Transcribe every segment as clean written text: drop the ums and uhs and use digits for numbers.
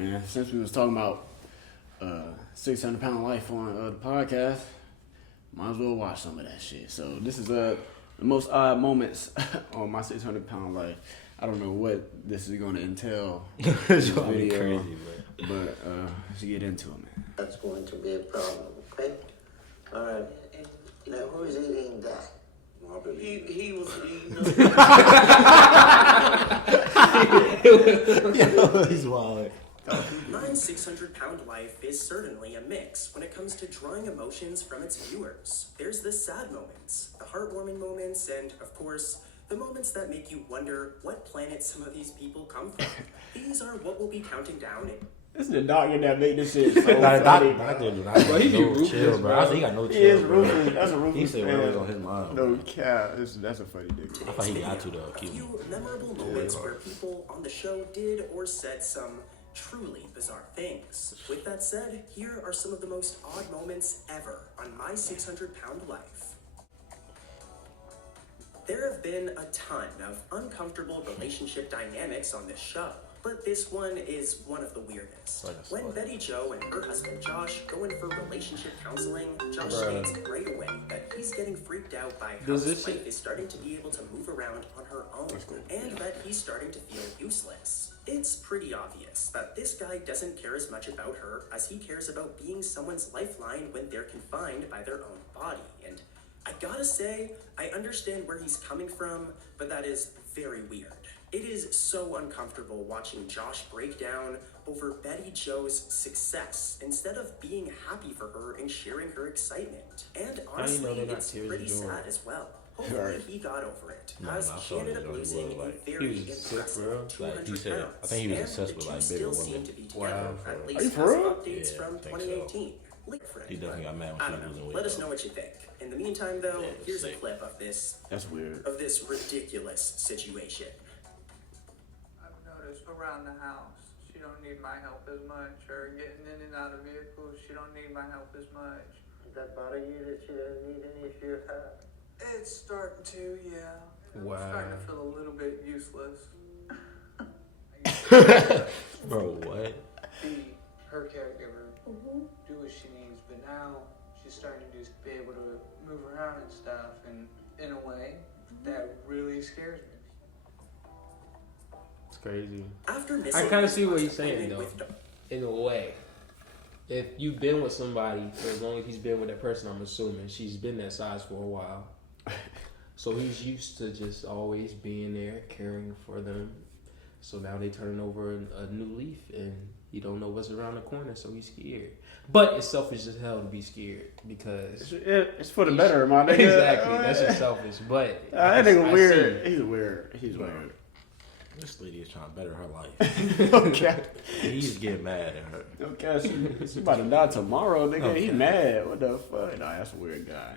man. Since we was talking about 600-pound life on the podcast, might as well watch some of that shit. So this is the most odd moments on my 600-pound life. I don't know what this is going to entail. It's going to be crazy, but let's get into it, man. That's going to be a problem, okay? All right. Now, who's eating that? He was eating. He's wild. My 600-pound life is certainly a mix when it comes to drawing emotions from its viewers. There's the sad moments, the heartwarming moments, and, of course, the moments that make you wonder what planet some of these people come from. These are what we'll be counting down in. This is the doctor that made this shit so Doctor funny. do not have no chill, bro. I think he got no He chill, is bro. ruthless. That's a ruthless He said man. what was on his mind. No cap. That's a funny nigga. I thought he got to, though. A Keep few memorable moments where people on the show did or said some truly bizarre things. With that said, here are some of the most odd moments ever on my 600-pound life. There have been a ton of uncomfortable relationship dynamics on this show, but this one is one of the weirdest. When Betty Jo and her husband Josh go in for relationship counseling, Josh states right away that he's getting freaked out by how his wife is starting to be able to move around on her own, and that he's starting to feel useless. It's pretty obvious that this guy doesn't care as much about her as he cares about being someone's lifeline when they're confined by their own body, and I gotta say, I understand where he's coming from, but that is very weird. It is so uncomfortable watching Josh break down over Betty Jo's success instead of being happy for her and sharing her excitement. And honestly, it's pretty sad as well. Hopefully he got over it, as she ended up losing a very impressive 200 pounds. I think he was obsessed with, like, bigger still women. seem to be together, at least Are you as for of real? updates from 2018. He definitely got mad when I she don't was losing know. weight. Let us know what you think. In the meantime, though, here's a clip of this That's weird. ridiculous situation. I've noticed around the house, she don't need my help as much, or getting in and out of vehicles, she don't need my help as much. Does that bother you that she doesn't need any of your help? It's starting to, yeah. Wow. I'm starting to feel a little bit useless. Bro, what? Be her caregiver, do what she needs, but now she's starting to just be able to move around and stuff, and in a way, that really scares me. It's crazy. After I missing kind of his see what last he's saying, appointment though. with In a way, if you've been with somebody for as long as he's been with that person, I'm assuming she's been that size for a while. So he's used to just always being there, caring for them. So now they turning over a new leaf, and you don't know what's around the corner, so he's scared. But it's selfish as hell to be scared because It's for the better, my nigga. exactly, that's just selfish. But That I nigga see weird. it. He's weird. He's weird. This lady is trying to better her life. Okay. He's getting mad at her. Okay, she about to die tomorrow, nigga. Okay. He mad. What the fuck? Nah, that's a weird guy.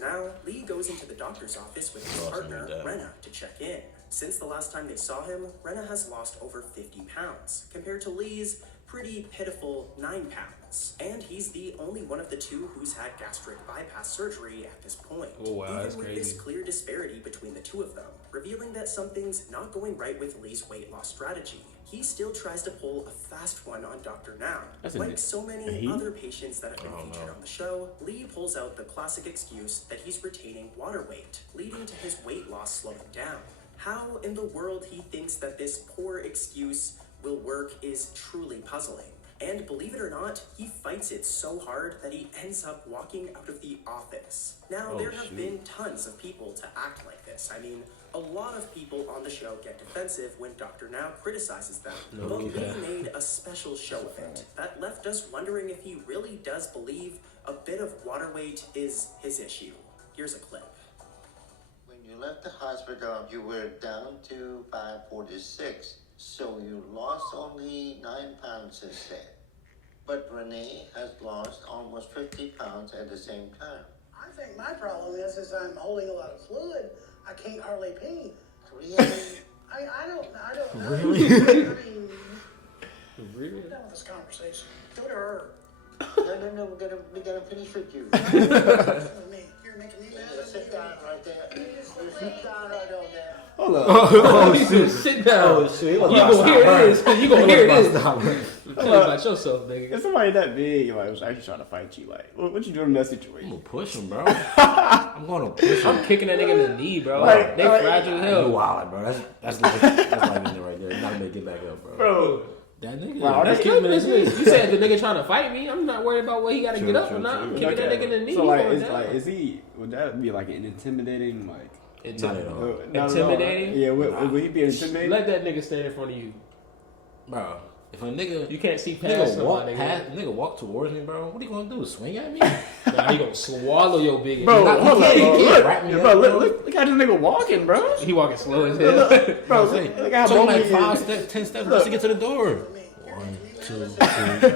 now, Lee goes into the doctor's office with his partner, Rena, to check in. Since the last time they saw him, Rena has lost over 50 pounds, compared to Lee's pretty pitiful 9 pounds. And he's the only one of the two who's had gastric bypass surgery at this point. Oh, wow, Even that's with crazy. this clear disparity between the two of them, revealing that something's not going right with Lee's weight loss strategy. He still tries to pull a fast one on Dr. Now. Like so many other patients that have been featured on the show, Lee pulls out the classic excuse that he's retaining water weight, leading to his weight loss slowing down. How in the world he thinks that this poor excuse will work is truly puzzling. And believe it or not, he fights it so hard that he ends up walking out of the office. Now, there have been tons of people to act like this. I mean, a lot of people on the show get defensive when Dr. Now criticizes them. But Lee made a special show of it that left us wondering if he really does believe a bit of water weight is his issue. Here's a clip. When you left the hospital, you were down to 546. So you lost only 9 pounds instead. But Renee has lost almost 50 pounds at the same time. I think my problem is I'm holding a lot of fluid. I can't hardly pee. Really? I don't know. Really? I mean, Really? I'm done with this conversation. Go to her. No, we're gonna finish with you. With me. You're making me mad. You sit down right there. You sit down right on there. Hold up. Oh, shit. Sit down. Oh, shit. You gonna hear this. You gonna hear this. Tell me about yourself, nigga. If somebody that big like was actually trying to fight you, like what you doing in that I'm situation? gonna push him, bro. I'm gonna push him. I'm kicking that nigga in the knee, bro. Like- They like- fragile as You hell. wild, bro. That's like it right there. You gotta make it get back up, bro. Bro, That nigga. Wow, That's that's kicking him in the knee. You said the nigga trying to fight me. I'm not worried about what he got to True, get up true, or not. true. I'm kicking that nigga in the knee. So He like, going is down. like, is he? Would that be like an intimidating, like? Not at all. Not at all, Intimidating? right? Yeah, would he be intimidating? Let that nigga stand in front of you. Bro, if a nigga You can't see past him, my nigga. nigga walk towards me, bro, what are you gonna do? Swing at me? Nah, he gonna swallow your big Bro, ass. hold can't- on, he bro. can't Look, wrap me bro, up, look, bro. look how this nigga walking, bro. He walking slow as hell. Look, bro, Say, look how took him like bony he 5 is. steps, 10 steps just to get to the door. 1, 2, 3.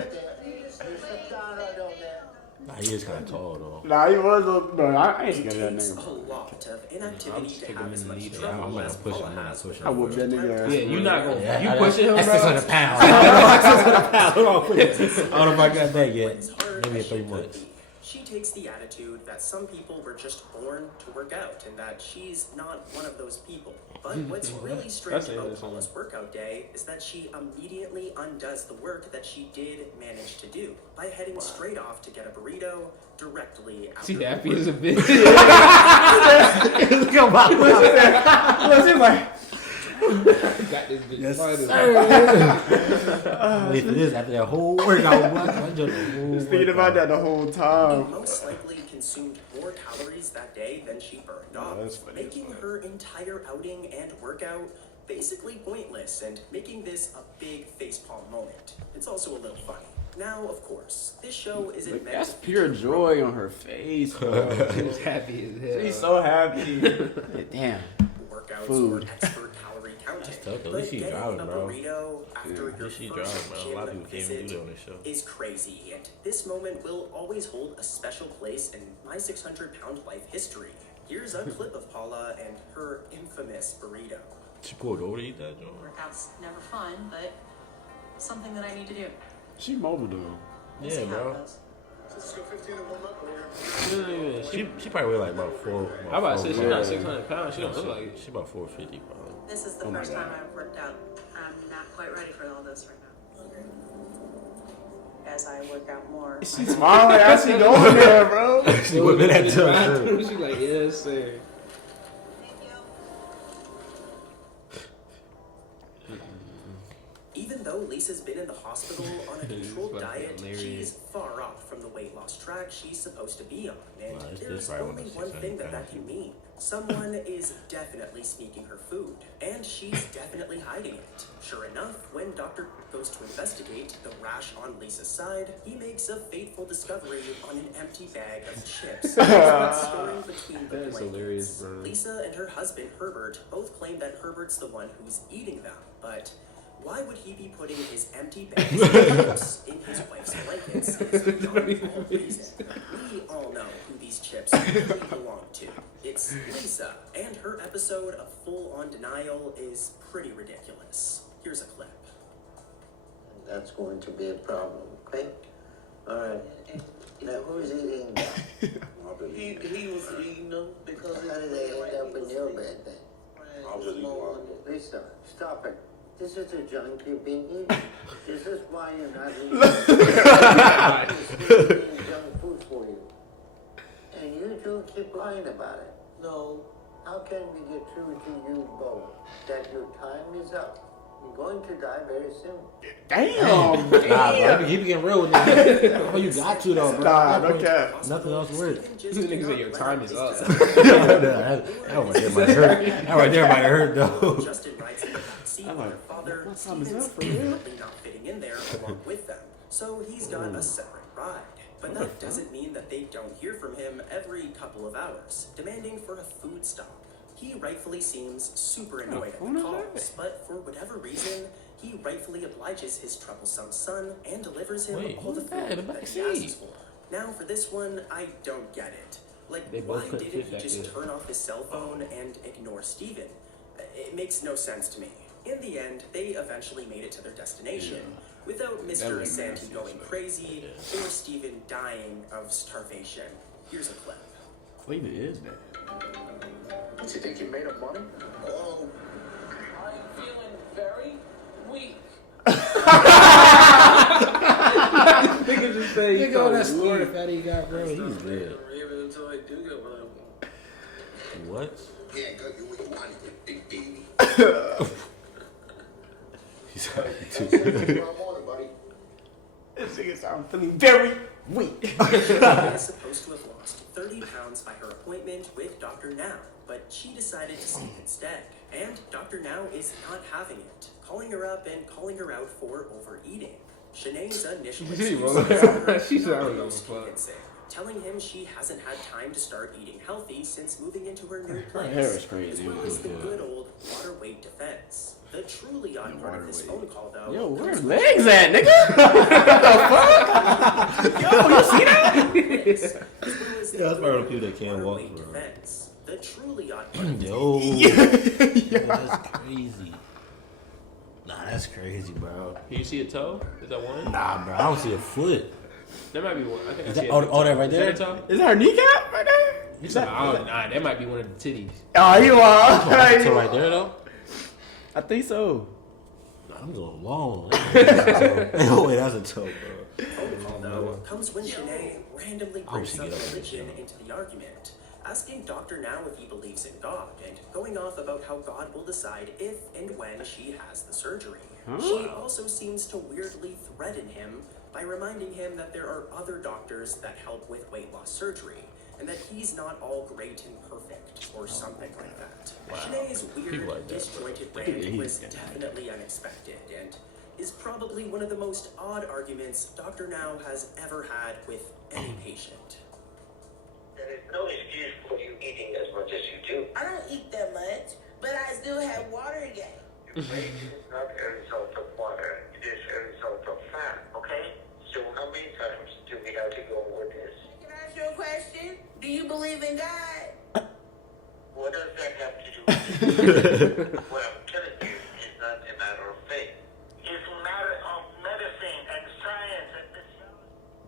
Nah, he is kind of tall though. Nah, he was, bro. I ain't scared of that Takes nigga. a lot of I'm inactivity just to kicking have him as in the much knee, though. trouble I'm gonna as push him. Paula I'm gonna has push with him. I whoop that nigga ass. Yeah, you not gonna. Yeah, You pushing him, that's bro? 600 pounds. I don't know if I got that yet. as hard Maybe in as she 3 could months. be. She takes the attitude that some people were just born to work out and that she's not one of those people. But what's really strange That's about it, Paula's workout day is that she immediately undoes the work that she did manage to do by heading straight off to get a burrito directly after She her happy work. as a bitch. Listen, like, Got this bitch. Yes, Fight him. Wait for this after that whole workout. just thinking about that the whole He time. most likely consumed more calories that day than she burned off, that's funny as making fuck. her entire outing and workout basically pointless and making this a big facepalm moment. It's also a little funny. Now, of course, this show isn't Like, meant that's to pure feature joy on her face, bro. She was happy as hell. She's so happy. Damn. workouts Food. or expert calorie counting. tough, though. At But least she getting driving, a bro. burrito after your She first driving, bro. A lot of gym people can't even do visit that on this show. is crazy, and this moment will always hold a special place in my 600-pound life history. Here's a clip of Paula and her infamous burrito. She pulled over to eat that joint. Workout's never fun, but something that I need to do. She mobile though. We'll Yeah, see how it bro. goes. She probably weigh like about 4. I'm about to say she's Yeah. not 600 pounds. She don't look like it. She about 450 probably. This is the Oh my first God. time I've worked out. I'm not quite ready for all this right now. As I work out more, She's smiling as she going there, bro. She whipping that tongue. too. She's like, yes, sir. Even though Lisa's been in the hospital on a controlled fucking diet, hilarious. she's far off from the weight loss track she's supposed to be on. And Nah, it's there's probably only one of one the thing 600 that can mean. Someone is definitely sneaking her food, and she's definitely hiding it. Sure enough, when Dr. goes to investigate the rash on Lisa's side, he makes a fateful discovery on an empty bag of chips. But storing between the That is blankets. hilarious, bro. Lisa and her husband Herbert both claim that Herbert's the one who's eating them, but why would he be putting his empty bags of chips in his wife's blankets is beyond all reason. We all know who these chips really belong to. It's Lisa, and her episode of full-on denial is pretty ridiculous. Here's a clip. That's going to be a problem, okay? All right. Now, who's eating them? He was eating them because How did they end up in your bed then? Lisa, stop it. This is the junk you've been eating. This is why you're not eating junk food for you. And you two keep lying about it. No. How can we get through to you both that your time is up? You're going to die very soon. Damn. Nah, bro. Keep it getting real with that. Oh, you got to though, bro. Nah, no cap. Nothing else works. These niggas say your time is up. That right there might hurt. That right there might hurt though. Justin rides in the backseat I'm with like, her father. my time is Steven's up for real? apparently not fitting in there along with them, so he's got a separate ride. But that doesn't mean that they don't hear from him every couple of hours, demanding for a food stop. He rightfully seems super annoyed at phone the is calls, but for whatever reason, he rightfully obliges his troublesome son and delivers him Wait, all the who's that food in the that back he asks seat? for. Now for this one, I don't get it. Like, They why both couldn't didn't fit he back just there. turn off his cell phone and ignore Steven? It makes no sense to me. In the end, they eventually made it to their destination without Mr. makes Santi sense, going crazy or Steven dying of starvation. Here's a clip. What even is that? Do you think you made up money? Oh. I'm feeling very weak. say Nigga, all that score that he got, bro. He's good. Raven until I do get what I want. What? Yeah, go do what you want, you big baby. He's happy too. Tomorrow morning, buddy. This nigga sound feeling very weak. Shanae is supposed to have lost 30 pounds by her appointment with Dr. Now, but she decided to sleep instead. And Dr. Now is not having it, calling her up and calling her out for overeating. Shanae's initial excuse was She's not out the of most the fuck. convincing, telling him she hasn't had time to start eating healthy since moving into her new Her place. hair is crazy. As well as the good old water weight defense. The truly odd part of this phone call, though. Yo, where comes his when legs at, nigga? What the fuck? Yo, you see that? Yeah, that's part of the people that can't walk, bro. defense. The truly odd part of Yo. Yo, that's crazy. Nah, that's crazy, bro. Can you see a toe? Is that one? Nah, bro, I don't see a foot. That might be one. I think Is I that, see oh, that right there? Is that a toe? Is that her kneecap right there? Nah, that might be one of the titties. Oh, you That's a are. toe right there, though? I think so. Nah, I'm going long. No way, that's a toe, bro. phone call, though, comes when Shanae randomly hope brings she up get up there, religion yo. into the argument, asking Dr. Now if he believes in God, and going off about how God will decide if and when she has the surgery. She also seems to weirdly threaten him by reminding him that there are other doctors that help with weight loss surgery, and that he's not all great and perfect, or something like that. Shanae's weird, People like that. disjointed Yeah, rant he's was got that. definitely unexpected, and is probably one of the most odd arguments Dr. Now has ever had with any patient. There is no excuse for you eating as much as you do. I don't eat that much, but I still have water gain. Your weight is not a result of water, it is a result of fat, okay? So how many times do we have to go with this? Can I ask you a question? Do you believe in God? What does that have to do with it? What I'm telling you is not a matter of faith. It's a matter of medicine and science and this.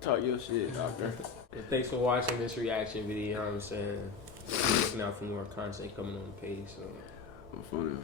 Talk your shit, doctor. And thanks for watching this reaction video. You know what I'm saying? Looking out for more content coming on the page. So. I'm funny.